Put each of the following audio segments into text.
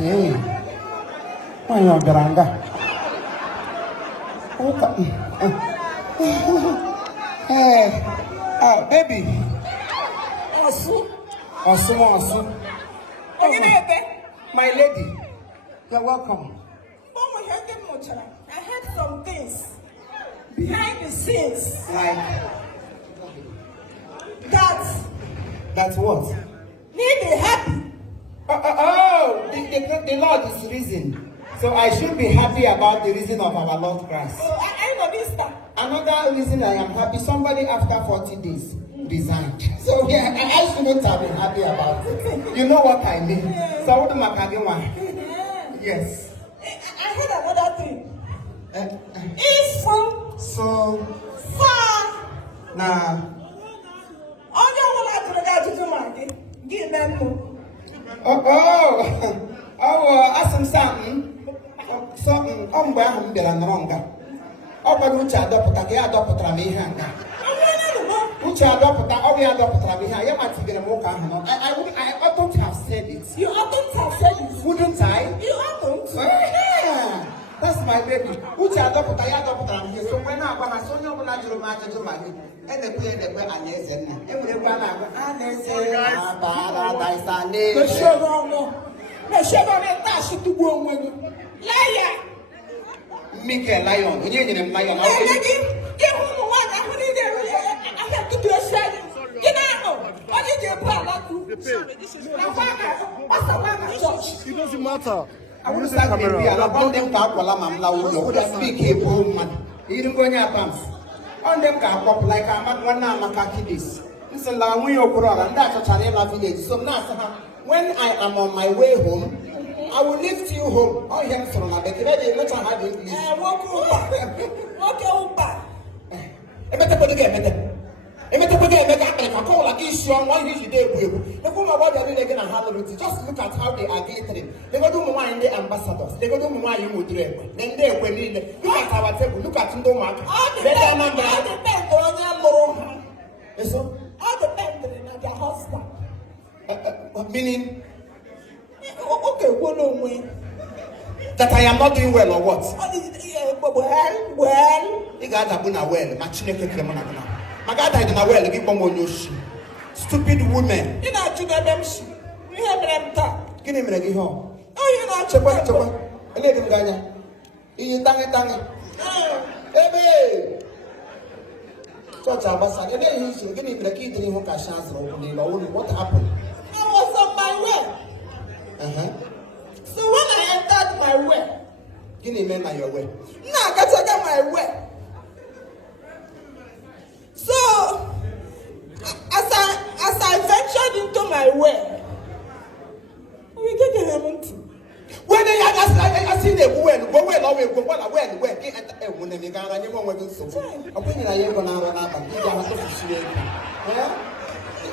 Hey, why you garanga? Hey, baby. Osu. My lady, you're welcome. I had some things behind the scenes. Like That's what? Me be happy. The Lord is risen. So I should be happy about the reason of our Lord Christ. I know this time. Another reason I am happy, somebody after 40 days resigned. So yeah, I shouldn't have been happy about it. You know what I mean? Yeah. So what do I Yes. I heard another thing. If So far now onye ọbụla jụrụ gị ajụjụ ma gị mee nnụ. asị m so mgbe ahụ m bịara nọrọ nga ọ gwara Uche adọpụta ka ya adọpụtara m ihe a nga Uche adọpụta ọrụ ya adọpụtara m ihe a ya matigere m ụka ahụ nọ I ought to have said it. You oughtn't have said it. Wouldn't I? You oughtn't. Yeah, that's my baby. Uche adọpụta ya adọpụtara m ihe so mgbe na-agwa ha so onye ọbụla jụrụ m ajụjụ ma gị edekwe anyị eze nna enwere ebe a na-agwa a na-eze abara isale Meshego na-etashi tugbu onwe gị. Liar. Mikel Lion, onye nyere m Lion. Gị ịhụ ụmụ nwaanyị ahụ niile ahịa tutu esi anyị. Gị na-ahụ onye ji ebu ala tu. It doesn't matter. I want to start with me. I want them to akwala mamla ulo. Would speak Igbo man. You go nya pams. On them ka pop like one amaka kidis. Listen, la we okoro and that chachara village. So now when I am on my way home, I will lift you home. Oh, him from my bed. Ready? Let's have it, please. Walk over. Emete pode get emete. Emete pode get emete. I call like issue on one usually they will. The woman about the really gonna handle it. Just look at how they are glittering. They go do more in the ambassadors. They go do more in the dream. Then they will need. Look at our table. Look at Ndo Mark. All depends on your law. Yes, sir. All depends on your husband. Meaning Okay, way. that I am not doing well or what? Well. You got a buna well. Machine kekemona buna. Magada ina well. Give bombo nyoshi. Stupid women. You know, you know them. You have them talk. Kini mregi ho. Oh, you know, Chepa. Ele dem ganya. Iyi tangi. Ebe. Church ambassador. Ele yi so. Kini mregi idiri ho ka chance ro ni lo. What happened? I was on my way. So when I entered my way, Kini meant by your way. now I got my way. So as I ventured into my way, we get a lemon tea. When I see the well, go well, well, get at when they got any one with so. Opinion I am gonna run up and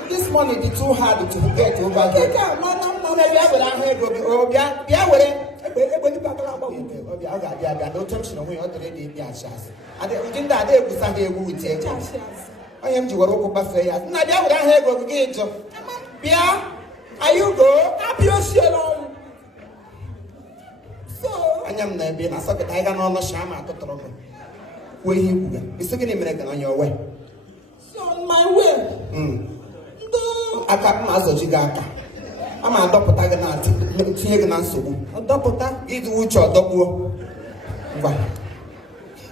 this money is too hard to get over here. No tension away already in their chance. And we didn't that they would say we would take. I am to work buffet. Now, they would have go again. Bia, are you go? Up your shalom. So I am there being a socket. I can almost shama to trouble. Where you go? It's taking American on your way. So on my way. I can't answer Gigaka. I'm a doctor. I can take an answer. A doctor, it which or double.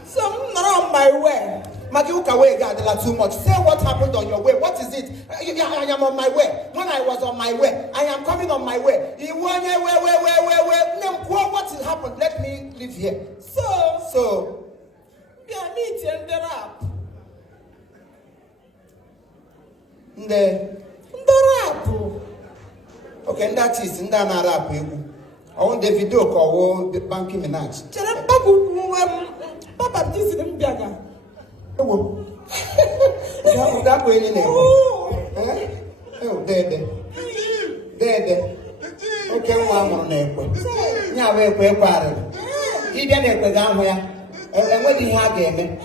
So I'm not on my way. Majuka way got too much. Say what happened on your way. What is it? I am on my way. When I was on my way, I am coming on my way. What has happened? Let me live here. So we are meeting the rap. The rap. Okay, that is in that rap. I want the video call the banking minutes. Papa, this is him gaga. Oh, that way in there. Oh, there. Okay, one more name. Now we're prepared. He didn't go down here. And what did he have again?